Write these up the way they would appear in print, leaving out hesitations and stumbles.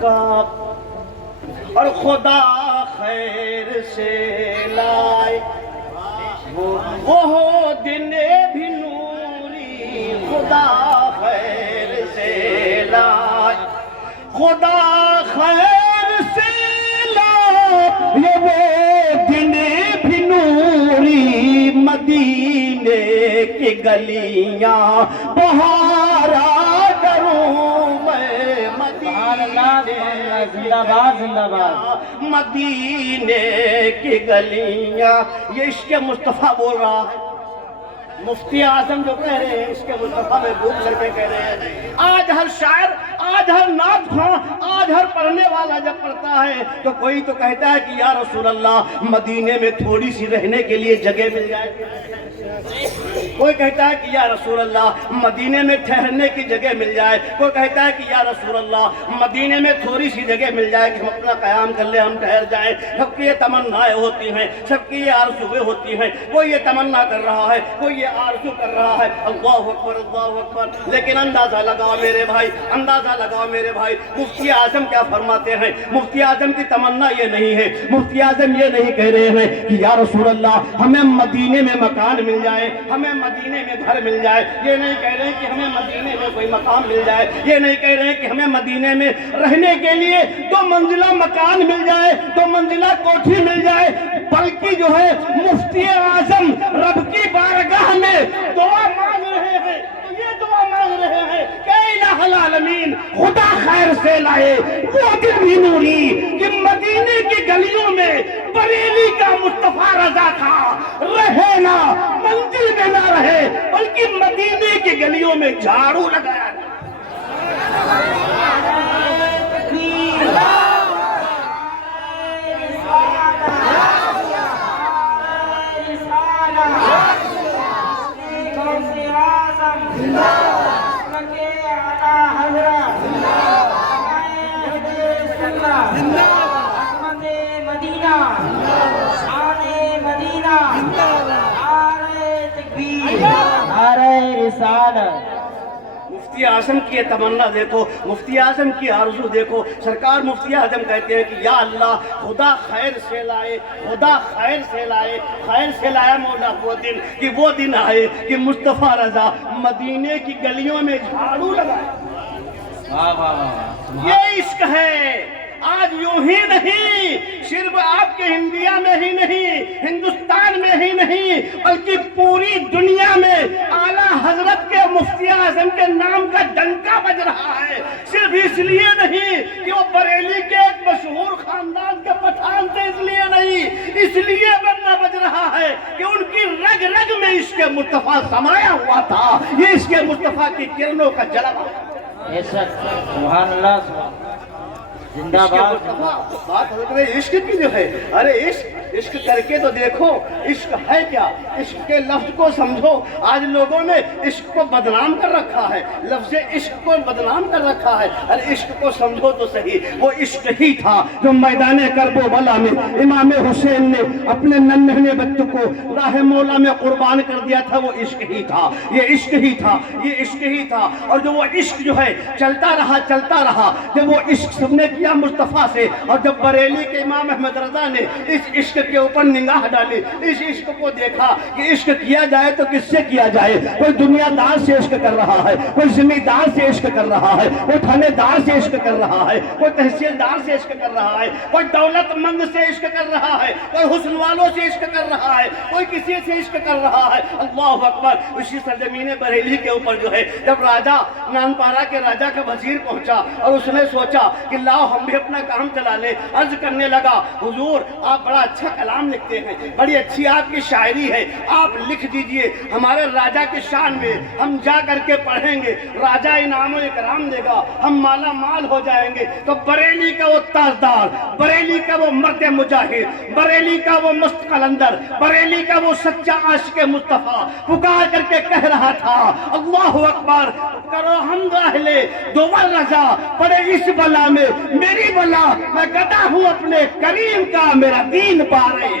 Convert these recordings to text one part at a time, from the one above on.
کا اور خدا خیر سے لائے وہ دن بھی نوری خدا خیر سے لائے خدا خیر سے لائے یہ وہ دن بھی نوری مدینے کی گلیاں بہارا کروں میں زندہ باد زندہ باد مدینے کی گلیاں. یہ عشق مصطفیٰ بول رہا ہے. مفتی اعظم جو کہہ رہے ہیں عشق مصطفیٰ میں ڈوب کر کے کہہ رہے ہیں. آج ہر شاعر، آج ہر نعت خواں، آج ہر پڑھنے والا جب پڑھتا ہے تو کوئی تو کہتا ہے کہ یا رسول اللہ مدینے میں تھوڑی سی رہنے کے لیے جگہ مل جائے. کوئی کہتا ہے کہ یا رسول اللہ مدینے میں ٹھہرنے کی جگہ مل جائے. کوئی کہتا ہے کہ یا رسول اللہ مدینے میں تھوڑی سی جگہ مل جائے کہ ہم اپنا قیام کر لیں، ہم ٹھہر جائیں. سب کی یہ تمنائیں ہوتی ہیں، سب کی یہ آرزویں ہوتی ہیں. کوئی یہ تمنا کر رہا ہے، کوئی یہ آرزو کر رہا ہے. اللہ اکبر اللہ اکبر. لیکن اندازہ لگاؤ میرے بھائی، اندازہ لگاؤ میرے بھائی، مفتی اعظم کیا فرماتے ہیں. مفتی اعظم کی تمنا یہ نہیں ہے، مفتی اعظم یہ نہیں کہہ رہے ہیں کہ یا رسول اللہ ہمیں مدینے میں مکان مل جائے، ہمیں مدینے میں گھر مل جائے. یہ نہیں کہہ رہے کہ ہمیں مدینے میں کوئی مقام مل جائے. یہ نہیں کہہ رہے کہ ہمیں مدینے میں رہنے کے لیے 2 منزلہ مکان مل جائے، 2 منزلہ کوٹھی مل جائے. بلکہ جو ہے مفتی اعظم رب کی بارگاہ میں دعا مانگ رہے ہیں. یہ دعا مانگ رہے ہیں کہ اے الہ العالمین خدا خیر سے لائے وہ دن بھی نوری کہ مدینے کی گلیوں میں بریلی کا مصطفیٰ رضا تھا. رہے نہ منزل میں نہ رہے بلکہ مدینے کی گلیوں میں جھاڑو لگایا. مفتی اعظم کی یہ تمنا دیکھو، مفتی اعظم کی آرزو دیکھو. سرکار مفتی اعظم کہتے ہیں کہ یا اللہ خدا خیر سے لائے، خدا خیر سے لائے. خیر سے لایا مولا وہ دن کہ وہ دن آئے کہ مصطفیٰ رضا مدینے کی گلیوں میں جھاڑو لگائے. یہ عشق ہے. آج یوں ہی نہیں، صرف آپ کے انڈیا میں ہی نہیں، ہندوستان میں ہی نہیں، بلکہ پوری دنیا میں اعلیٰ حضرت کے مفتی اعظم کے نام کا ڈنکا بج رہا ہے. صرف اس لیے نہیں کہ وہ بریلی کے ایک مشہور خاندان کے پٹھان تھے، اس لیے نہیں، اس لیے بج رہا ہے کہ ان کی رگ رگ میں عشق مصطفیٰ سمایا ہوا تھا. یہ عشق مصطفیٰ کی کرنوں کا جلوہ. سبحان اللہ زندہ باد. بات ہو رہی عشق کی جو ہے. ارے عشق کر کے تو دیکھو عشق ہے کیا. عشق کے لفظ کو سمجھو. آج لوگوں نے عشق کو بدنام کر رکھا ہے، لفظ عشق کو بدنام کر رکھا ہے. ارے عشق کو سمجھو تو صحیح. وہ عشق ہی تھا جو میدان کرب و بلا میں امام حسین نے اپنے ننھے بچوں کو راہ مولا میں قربان کر دیا تھا. وہ عشق ہی تھا، یہ عشق ہی تھا، یہ عشق ہی تھا. اور جو وہ عشق جو ہے چلتا رہا. جب وہ عشق سب نے کیا مصطفیٰ سے، اور جب بریلی کے امام احمد رضا نے اس عشق کے اوپر نگاہ ڈالی، اس عشق کو دیکھا کہ عشق کیا جائے تو کس سے کیا جائے. کوئی دنیا دار سے عشق کر رہا ہے، کوئی زمیندار سے عشق کر رہا ہے، کوئی تھانے دار سے عشق کر رہا ہے، کوئی تحصیلدار سے عشق کر رہا ہے، کوئی دولت مند سے عشق کر رہا ہے، کوئی حسن والوں سے عشق کر رہا ہے، کوئی کسی سے عشق کر رہا ہے. اللہ اکبر. اسی سرزمین بریلی کے اوپر جو ہے جب راجہ نان پارا کے راجہ کا وزیر پہنچا اور اس نے سوچا کہ لاؤ ہم بھی اپنا کام چلا لیں. عرض کرنے لگا حضور آپ بڑا اچھا کلام لکھتے ہیں، بڑی اچھی آپ کی شاعری ہے، آپ لکھ دیجئے ہمارے راجہ کی شان میں، ہم جا کر کے پڑھیں گے، راجہ انعام و اکرام دے گا، ہم مالا مال ہو جائیں گے. تو بریلی کا وہ تاجدار، بریلی کا وہ مرد مجاہد، بریلی کا وہ مست قلندر، بریلی کا وہ سچا عاشق مصطفیٰ پکار کر کے کہہ رہا تھا اللہ اکبر کرو حمد اہل دوبر رضا پڑے اس بلا میں میری بلا، میں گدا ہوں اپنے کریم کا، میرا دین پا رہے.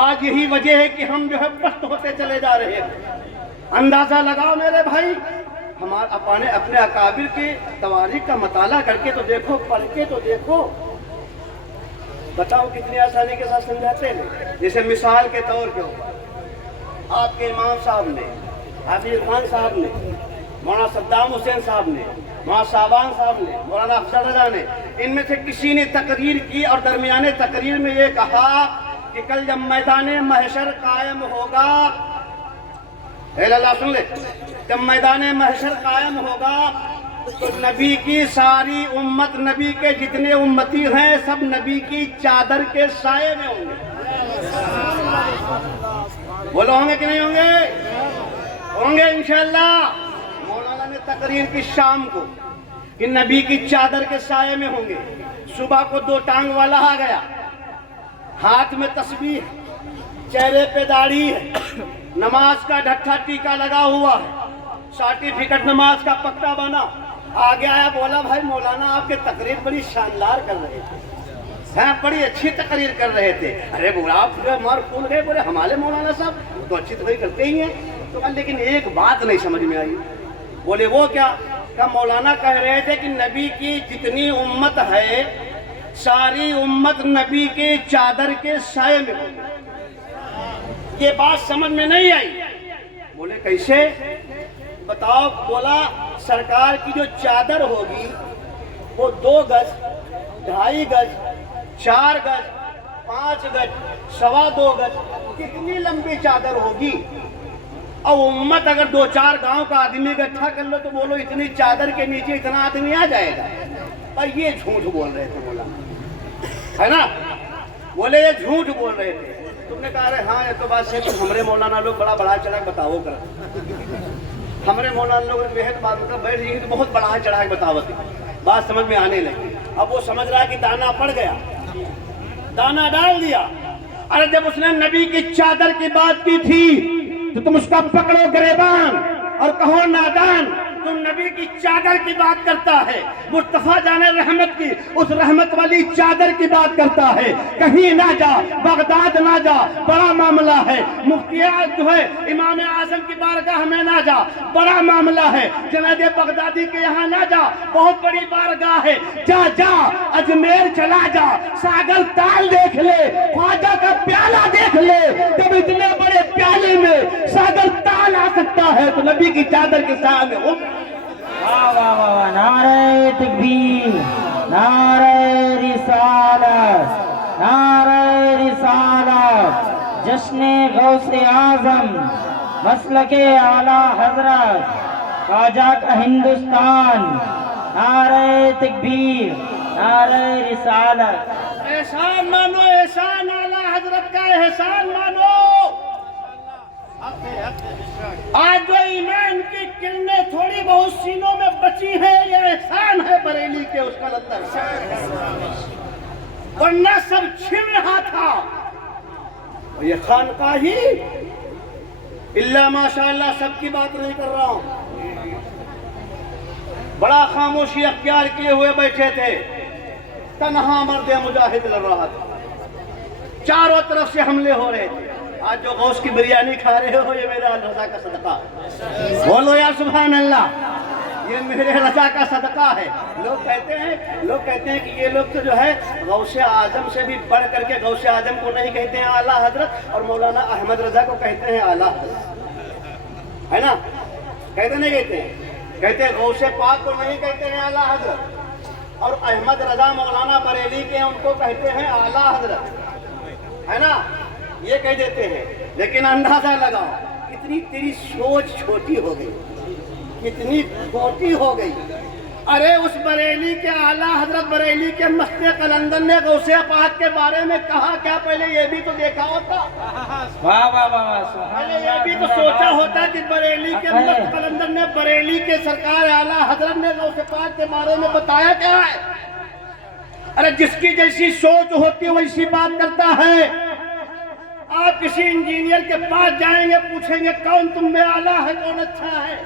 آج یہی وجہ ہے کہ ہم جو ہے پست ہوتے چلے جا رہے ہیں۔ اندازہ لگاؤ میرے بھائی، ہمارے اپنے اکابر کے تواریخ کا مطالعہ کر کے تو دیکھو، پڑھ کے تو دیکھو، بتاؤ کتنی آسانی کے ساتھ سمجھاتے ہیں۔ جیسے مثال کے طور پہ آپ کے امام صاحب نے، حافظ خان صاحب نے، مولانا صدام حسین صاحب نے، مولانا صاحبان صاحب نے، مولانا افضل رضا نے، ان میں سے کسی نے تقریر کی اور درمیانے تقریر میں یہ کہا کہ کل جب میدان محشر قائم ہوگا، اے اللہ سن لے، جب میدان محشر قائم ہوگا تو نبی کی ساری امت، نبی کے جتنے امتی ہیں سب نبی کی چادر کے سائے میں ہوں گے۔ بولو ہوں گے کہ نہیں ہوں گے؟ ہوں گے انشاءاللہ۔ مولانا نے تقریر کی شام کو کہ نبی کی چادر کے سائے میں ہوں گے۔ صبح کو 2 ٹانگ والا آ گیا، ہاتھ میں تسبیح، چہرے پہ داڑھی ہے، نماز کا ڈھٹھا ٹیکا لگا ہوا ہے، سرٹیفکیٹ نماز کا پکا بنا، آگے آیا، بولا بھائی مولانا آپ کے تقریر بڑی شاندار کر رہے تھے، ہاں بڑی اچھی تقریر کر رہے تھے۔ ارے بولا آپ مار پھول گئے، بولے ہمارے مولانا صاحب وہ تو اچھی تقریر کرتے ہی ہیں، تو لیکن ایک بات نہیں سمجھ میں آئی۔ بولے وہ کیا؟ کہ مولانا کہہ رہے تھے کہ نبی کی جتنی امت ہے ساری امت نبی کے چادر کے سائے میں ہوگی۔ یہ بات سمجھ میں نہیں آئی۔ بولے کیسے؟ بتاؤ۔ بولا سرکار کی جو چادر ہوگی وہ 2 گز، 2.5 گز، 4 گز، 5 گز، 2.25 گز، کتنی لمبی چادر ہوگی؟ اور امت اگر 2-4 گاؤں کا آدمی اکٹھا کر لو تو بولو اتنی چادر کے نیچے اتنا آدمی آ جائے گا۔ اور یہ جھوٹ بول رہے تھے مولانا، ہے نا؟ بولے یہ جھوٹ بول رہے تھے۔ تم نے کہا ہاں یہ تو بات صحیح، ہمارے مولانا لوگ بڑا چڑھا بتاؤ کر، ہمارے مولانا لوگ بےحد بات مطلب بیٹھ رہی تو بہت بڑا چڑھا بتاوت، بات سمجھ میں آنے لگی۔ اب وہ سمجھ رہا کہ دانا پڑ گیا، دانا ڈال دیا۔ ارے جب اس نے نبی کی چادر کی بات کی تھی تو تم اس کا پکڑو گریبان اور کہو نادان، تم نبی کی چادر کی بات کرتا ہے، مصطفیٰ جان رحمت کی اس رحمت والی چادر کی بات کرتا ہے۔ کہیں نہ جا، بغداد نہ جا، بڑا معاملہ ہے۔ مفتیات جو ہے امام اعظم کی بارگاہ میں نہ جا، بڑا معاملہ ہے۔ جنید بغدادی کے یہاں نہ جا، بہت بڑی بارگاہ ہے۔ جا جا اجمیر چلا جا، ساگر تال دیکھ لے، خواجہ کا پیالہ دیکھ لے، جب اتنے بڑے پیالے میں ساگر تال آ سکتا ہے تو نبی کی چادر کے سامنے ہو۔ واہ واہ واہ واہ، نعرہ تکبیر، نعرہ رسالت، نعرہ رسالت، جشن غوث اعظم، مسلک اعلیٰ حضرت، خواجہ کا ہندوستان، نعرہ تکبیر، نعرہ رسالت۔ احسان مانو، احسان اعلیٰ حضرت کا احسان مانو۔ آج جو ایمان کی کرنیں تھوڑی بہت سینوں میں بچی ہیں یہ احسان ہے بریلی کے اس قلندر سے، ورنہ سب چھن رہا تھا۔ اور یہ خانقاہی اللہ ماشاءاللہ سب کی بات نہیں کر رہا ہوں، بڑا خاموشی اختیار کیے ہوئے بیٹھے تھے، تنہا مرد مجاہد لڑ رہا تھا، چاروں طرف سے حملے ہو رہے تھے۔ آج جو غوث کی بریانی کھا رہے ہو یہ میرا رضا کا صدقہ، بولو یا سبحان اللہ، یہ میرے رضا کا صدقہ ہے۔ لوگ کہتے ہیں کہ یہ لوگ تو جو ہے غوث اعظم سے بھی بڑھ کر کے غوث اعظم کو نہیں کہتے ہیں اعلیٰ حضرت، اور مولانا احمد رضا کو کہتے ہیں اعلیٰ حضرت، ہے نا؟ کہتے نہیں کہتے ہیں، کہتے ہیں غوث پاک کو نہیں کہتے ہیں اعلیٰ حضرت، اور احمد رضا مولانا بریلی کے ان کو کہتے ہیں اعلیٰ حضرت، ہے نا؟ یہ کہہ دیتے ہیں۔ لیکن اندازہ لگاؤ کتنی تیری سوچ چھوٹی ہو گئی، کتنی چھوٹی ہو گئی۔ ارے اس بریلی کے اعلیٰ حضرت بریلی کے مفتی قلندر نے غوث پاک کے بارے میں کہا کیا؟ پہلے یہ بھی تو دیکھا ہوتا، واہ واہ واہ، پہلے یہ بھی تو سوچا ہوتا کہ بریلی کے مفتی قلندر نے، بریلی کے سرکار اعلیٰ حضرت نے غوث پاک کے بارے میں بتایا کیا ہے؟ ارے جس کی جیسی سوچ ہوتی ویسی بات کرتا ہے۔ آپ کسی انجینئر کے پاس جائیں گے، پوچھیں گے کون تم میں اعلیٰ ہے، کون اچھا ہے،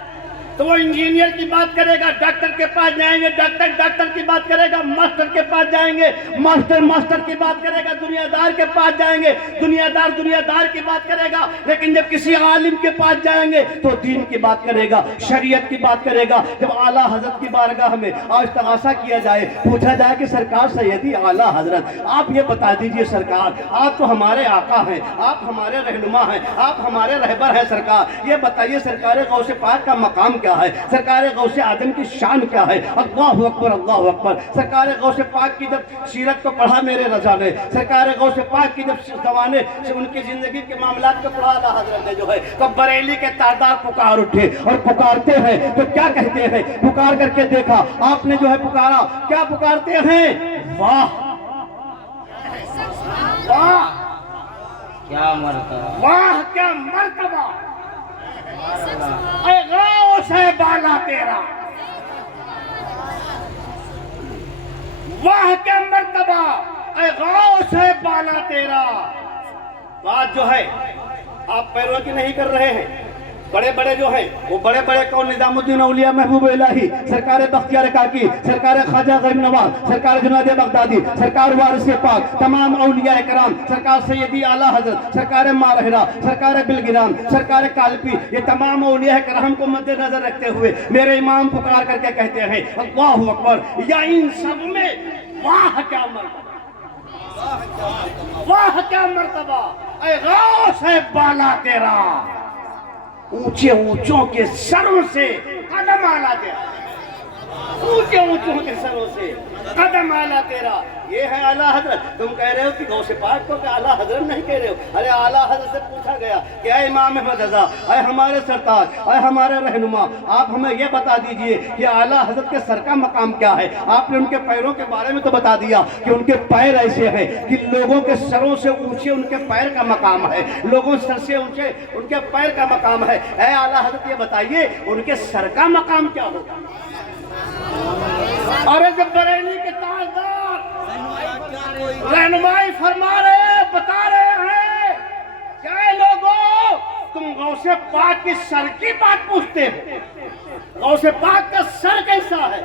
تو وہ انجینئر کی بات کرے گا، ڈاکٹر کے پاس جائیں گے، ڈاکٹر کی بات کرے گا، ماسٹر کے پاس جائیں گے، ماسٹر کی بات کرے گا، دنیا دار کے پاس جائیں گے، دنیا دار کی بات کرے گا۔ لیکن جب کسی عالم کے پاس جائیں گے تو دین کی بات کرے گا، شریعت کی بات کرے گا۔ جب اعلیٰ حضرت کی بارگاہ میں استغاثہ کیا جائے، پوچھا جائے کہ سرکار سیدی اعلیٰ حضرت آپ یہ بتا دیجئے سرکار، آپ تو ہمارے آقا ہیں، آپ ہمارے رہنما ہیں، آپ ہمارے رہبر ہیں سرکار، یہ بتائیے سرکار غوث پاک کا مقام کیا ہے، سرکار غوث اعظم کی شان کیا ہے؟ اللہ اکبر اللہ اکبر۔ سرکار غوث پاک کی جب سیرت کو پڑھا میرے رضا نے، سرکار غوث پاک کی جب زمانے سے ان کی زندگی کے معاملات کو پڑھا اعلیٰ حضرت نے جو ہے، تو بریلی کے تاردار پکار اٹھے اور پکارتے ہیں تو کیا کہتے ہیں؟ پکار کر کے دیکھا آپ نے جو ہے پکارا، کیا پکارتے ہیں؟ واہ واہ کیا مرتبہ، واہ کیا مرتبہ، اے غوث ہے بالا تیرا، واہ کیا مرتبہ، اے غوث ہے بالا تیرا۔ بات جو ہے آپ پیروں کی نہیں کر رہے ہیں، بڑے بڑے جو ہیں وہ بڑے بڑے کون؟ نظام الدین اولیاء محبوب الہی، سرکار بختیار کاکی، سرکار خواجہ غریب نواز، سرکار جنید بغدادی، سرکار وارث پاک، تمام اولیاء کرام، سرکار سیدی اعلیٰ حضرت، سرکار مارہرہ، سرکار بلگرام، سرکار کالپی، یہ تمام اولیاء کرام کو مد نظر رکھتے ہوئے میرے امام پکار کر کے کہتے ہیں اللہ اکبر، یا ان سب میں واہ کیا مرتبہ، واہ کیا مرتبہ، اے غوث ہے بالا تیرا، اونچے اونچوں کے سروں سے قدم آلہ تیرا، اونچے اونچوں کے سروں سے قدم آلہ تیرا۔ یہ ہے اعلیٰ حضرت۔ تم کہہ رہے ہو کہ غوث پاک کو کہ اعلیٰ حضرت نہیں کہہ رہے ہو، ارے اعلیٰ حضرت سے پوچھا گیا کہ اے امام احمد رضا، اے ہمارے سرتاج، اے ہمارے رہنما، آپ ہمیں یہ بتا دیجئے کہ اعلیٰ حضرت کے سر کا مقام کیا ہے؟ آپ نے ان کے پیروں کے بارے میں تو بتا دیا کہ ان کے پیر ایسے ہیں کہ لوگوں کے سروں سے اونچے ان کے پیر کا مقام ہے، لوگوں سر سے اونچے ان کے پیر کا مقام ہے۔ اے اعلیٰ حضرت یہ بتائیے ان کے سر کا مقام کیا ہوگا؟ اور جب بریلی کے تاجدار رہنمائی فرما رہے ہیں، بتا رہے ہیں کہ اے لوگوں تم غوث پاک کی سر کی بات پوچھتے ہو، غوث پاک کا سر کیسا ہے،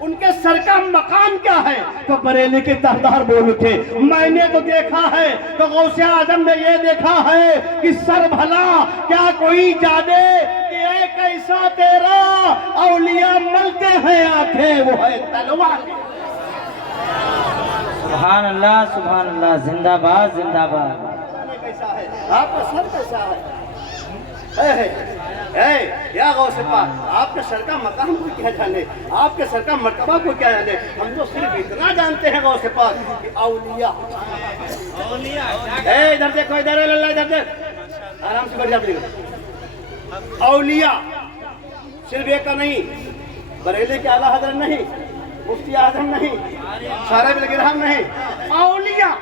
ان کے سر کا مقام کیا ہے؟ تو بریلی کے تاجدار بول اٹھے، میں نے تو دیکھا ہے، تو غوث اعظم نے یہ دیکھا ہے کہ سر بھلا کیا کوئی جانے کہ اے کیسا تیرا اولیاء ملتے ہیں آنکھیں وہ ہے تلوار۔ سبحان اللہ، زندہ باد زندہ باد۔ کیسا ہے آپ کا سر، کیسا ہے؟ یا غوث پاک آپ کے سر کا مقام کو کیا جانے، آپ کے سر کا مرتبہ کو کیا جانے، ہم تو صرف اتنا جانتے ہیں غوث پاک کہ اولیاء، ادھر دیکھو، ادھر اللہ، ادھر دیکھ، آرام سے بڑھ جا۔ اولیاء صرف ایک کا نہیں، بریلی کے اعلیٰ حضرت نہیں، مفتی اعظم نہیں، سارے بلگرام نہیں، اولیاء۔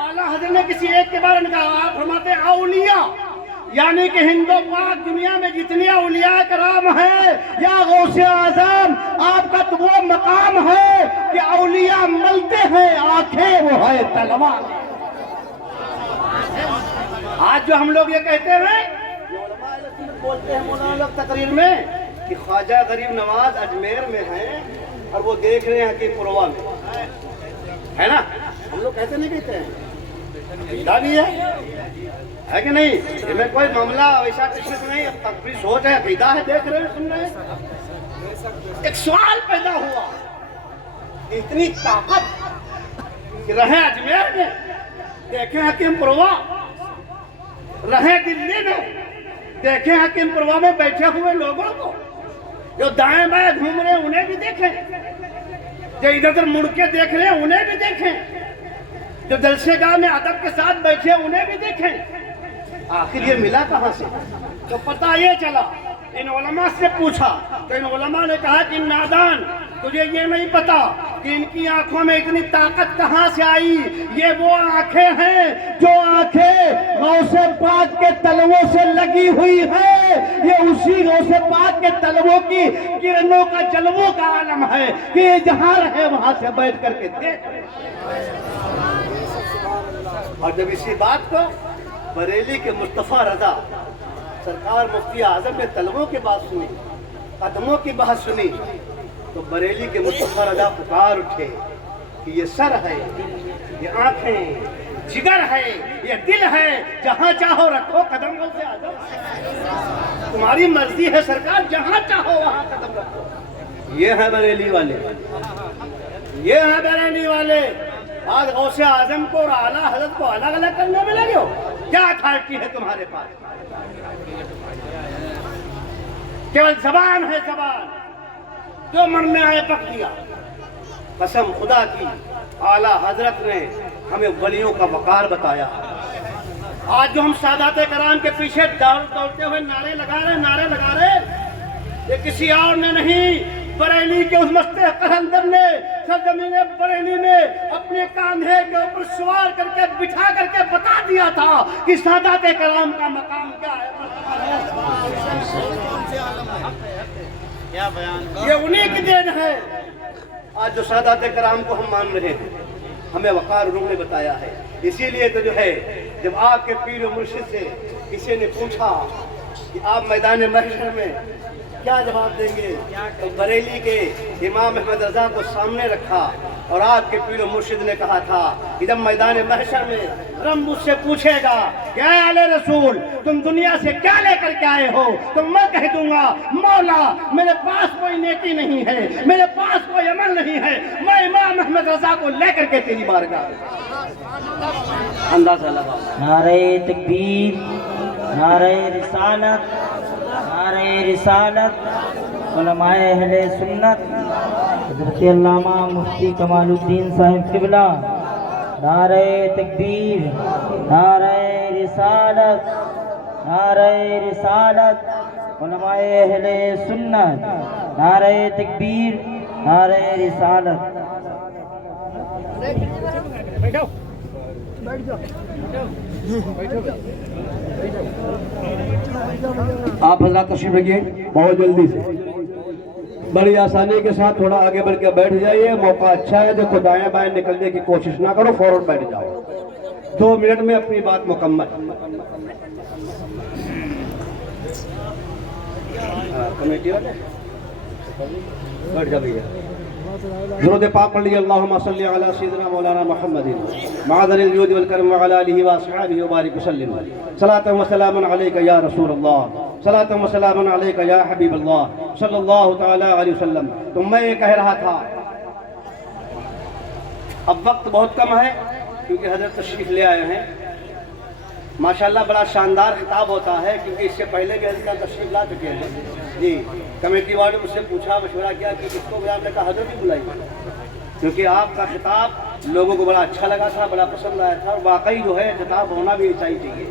اعلیٰ حضرت نے کسی ایک کے بارے میں کہا، آپ فرماتے ہیں اولیاء، یعنی کہ ہندو پاک دنیا میں جتنی اولیاء کرام ہیں یا غوث اعظم آپ کا تو وہ مقام ہے کہ اولیاء ملتے ہیں آنکھیں وہ ہے تلوار۔ آج جو ہم لوگ یہ کہتے ہیں، بولتے ہیں مولانا لوگ تقریر میں کہ خواجہ غریب نواز اجمیر میں ہیں اور وہ دیکھ رہے ہیں کہ پروا میں ہے نا، ہم لوگ کہتے نہیں کہتے ہیں، بھی ہے کہ نہیں؟ اس میں کوئی معاملہ ویسا کچھ نہیں، تقریبی سوچ ہے، عقیدہ ہے، دیکھ رہے ہیں، سن رہے ہیں۔ ایک سوال پیدا ہوا، اتنی طاقت کہ رہے اجمیر میں، دیکھیں حکیم پروا، رہے دلی میں، دیکھیں حکیم پروا میں بیٹھے ہوئے لوگوں کو، جو دائیں بائیں گھوم رہے ہیں انہیں بھی دیکھیں، جو ادھر ادھر مڑ کے دیکھ رہے ہیں انہیں بھی دیکھیں، جو جلسے گاہ میں ادب کے ساتھ بیٹھے انہیں بھی دیکھیں۔ آخر یہ ملا کہاں سے؟ تو پتہ یہ چلا، ان علماء سے پوچھا تو ان علماء نے کہا کہ نادان، تجھے یہ نہیں پتا کہ ان کی آنکھوں میں اتنی طاقت کہاں سے آئی، یہ وہ آنکھیں ہیں جو آنکھیں غوث پاک کے تلووں سے لگی ہوئی ہے، یہ اسی غوث پاک کے تلووں کی کرنوں کا جلووں کا عالم ہے کہ یہ جہاں رہے وہاں سے بیٹھ کر کے دیکھ۔ اور جب اسی بات کو بریلی کے مصطفیٰ رضا سرکار مفتی اعظم نے طلبوں کی بات سنی قدموں کی بات سنی تو بریلی کے مصطفی رضا پکار اٹھے کہ یہ سر ہے، یہ آنکھیں، جگر ہے، یہ دل ہے، جہاں چاہو رکھو قدم غوث اعظم، تمہاری مرضی ہے سرکار، جہاں چاہو وہاں قدم رکھو۔ یہ ہے بریلی والے، یہ ہے بریلی والے۔ آج غوث اعظم کو اور اعلیٰ حضرت کو الگ الگ کرنے میں لگے ہو؟ کیا اتھارٹی ہے تمہارے پاس؟ کیول زبان ہے، زبان جو من میں آئے پک دیا۔ قسم خدا کی اعلیٰ حضرت نے ہمیں ولیوں کا وقار بتایا۔ آج جو ہم سادات کرام کے پیچھے دوڑتے ہوئے نعرے لگا رہے، یہ کسی اور نے نہیں، بریلی کے اس مست قلندر نے سرزمین بریلی میں اپنے کاندھے کے اوپر سوار کر کے بٹھا کر کے بتا دیا تھا کہ سادات کرام کا مقام کیا ہے۔ یہ انہی کی دین ہے۔ آج جو سادات کرام کو ہم مان رہے ہیں، ہمیں وقار انہوں نے بتایا ہے۔ اسی لیے تو جو ہے جب آپ کے پیر و مرشد سے کسی نے پوچھا کہ آپ میدان محشر میں کیا جواب دیں گے، تو بریلی کے امام احمد رضا کو سامنے رکھا اور آپ کے پیر و مرشد نے کہا تھا کہ جب میدان محشر میں رب مجھ سے پوچھے گا کہ اے آل رسول تم دنیا سے کیا لے کر کے آئے ہو، تو میں کہہ دوں گا مولا میرے پاس کوئی نیکی نہیں ہے، میرے پاس کوئی عمل نہیں ہے، میں امام احمد رضا کو لے کر کے تیری بارگاہ۔ اندازہ لگا۔ نعرہ تکبیر، نعرہ رسالت، نعرہ رسالت، علماء اہل سنت، حضرت علامہ مفتی کمال الدین صاحب قبلہ، نعرہ تکبیر، نعرہ رسالت، نعرہ رسالت، علماء اہل سنت، نعرہ تکبیر، نعرہ رسالت۔ آپ حضرات تشریف رکھیے بہت جلدی سے، بڑی آسانی کے ساتھ تھوڑا آگے بڑھ کے بیٹھ جائیے، موقع اچھا ہے، دیکھو دائیں بائیں نکلنے کی کوشش نہ کرو، فوراً بیٹھ جاؤ، 2 منٹ میں اپنی بات مکمل۔ کمیٹی والے بیٹھ جا بھیا۔ درود پاک پڑھ لیجیے، اللہم صلی علی سیدنا مولانا محمد معدن الجود والکرم وعلی آلہ واصحابہ وبارک وسلم، صلاۃ و سلام علیک یا رسول اللہ، صلاۃ و سلام علیک یا حبیب اللہ صلی اللہ تعالی علیہ وسلم۔ تو میں یہ کہہ رہا تھا، اب وقت بہت کم ہے کیونکہ حضرت تشریف لے آئے ہیں، ماشاءاللہ بڑا شاندار خطاب ہوتا ہے کیونکہ اس سے پہلے بھی حضرت تشریف لا چکے ہیں۔ جی کمیٹی والے مجھ سے پوچھا، مشورہ کیا کہ کس کو آپ نے کہا حضرت ہی بلائی، کیونکہ آپ کا خطاب لوگوں کو بڑا اچھا لگا تھا، بڑا پسند آیا تھا، اور واقعی جو ہے خطاب ہونا بھی چاہیے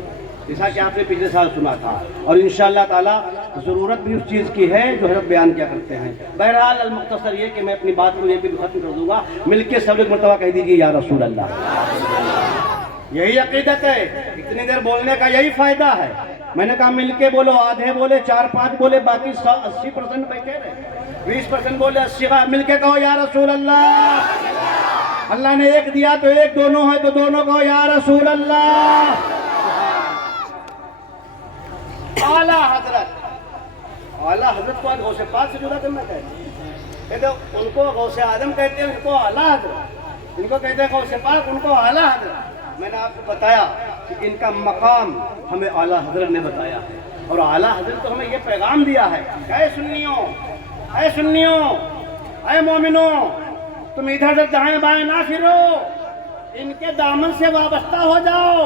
جیسا کہ آپ نے پچھلے سال سنا تھا، اور انشاءاللہ تعالی ضرورت بھی اس چیز کی ہے جو حضرت بیان کیا کرتے ہیں۔ بہرحال المختصر یہ کہ میں اپنی بات کو یہ بھی ختم کر دوں گا، مل کے سب لوگ مرتبہ کہہ دیجیے یا رسول اللہ۔ یہی عقیدت ہے، اتنی دیر بولنے کا یہی فائدہ ہے۔ میں نے کہا مل کے بولو، آدھے بولے، 4-5 بولے، باقی 80% بیٹھے رہے، 20% بولے، 80 کا مل کے کہو یا رسول اللہ۔ اللہ نے ایک دیا تو ایک، دونوں ہے تو دونوں کہو یا رسول اللہ۔ اعلیٰ حضرت کو آج غوث پاک سے جدا کرنا کہتے ہیں، ان کو غوث اعظم کہتے ہیں، ان کو اعلیٰ حضرت، ان کو کہتے ہیں غوث پاک، ان کو اعلیٰ حضرت۔ میں نے آپ کو بتایا کہ ان کا مقام ہمیں اعلیٰ حضرت نے بتایا ہے، اور اعلیٰ حضرت تو ہمیں یہ پیغام دیا ہے، اے سنیوں، اے مومنوں، تم ادھر ادھر دائیں بائیں نہ پھرو، ان کے دامن سے وابستہ ہو جاؤ،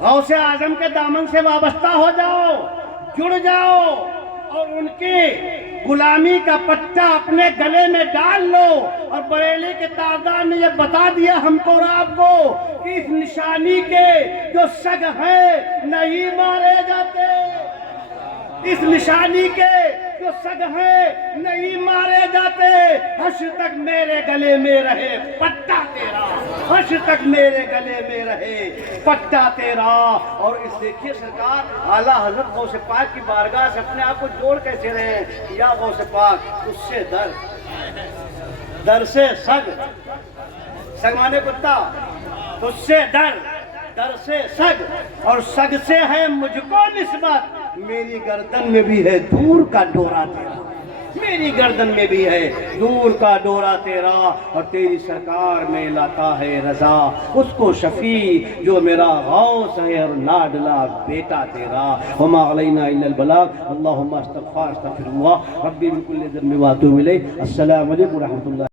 غوث اعظم کے دامن سے وابستہ ہو جاؤ، جڑ جاؤ، اور ان کی غلامی کا پٹا اپنے گلے میں ڈال لو۔ اور بریلی کے تاجدار نے یہ بتا دیا ہم کو اور آپ کو کہ اس نشانی کے جو سگ ہیں نہیں مارے جاتے، اس نشانی کے جو سگ ہیں نہیں مارے جاتے۔ حشر تک میرے گلے میں رہے پٹا تیرا، حشر تک میرے گلے میں رہے پٹا تیرا۔ اور اس دیکھیے سرکار اعلیٰ حضرت غوث پاک کی بارگاہ سے اپنے آپ کو جوڑ کیسے رہے ہیں، یا غوث پاک اس سے در سے سگ مانے کتا، اس سے در سے سگ، اور سگ سے ہے مجھ کو نسبت، میری گردن میں بھی ہے دور کا ڈورا تیرا۔ میری گردن میں بھی ہے دور کا ڈورا تیرا اور تیری سرکار میں لاتا ہے رضا اس کو شفیع جو میرا غوث ہے اور لاڈلا بیٹا تیرا وما علینا الا البلاغ اللہم استغفر اللہ ربی من کل ذنب واتوب الیہ السلام علیکم ورحمۃ اللہ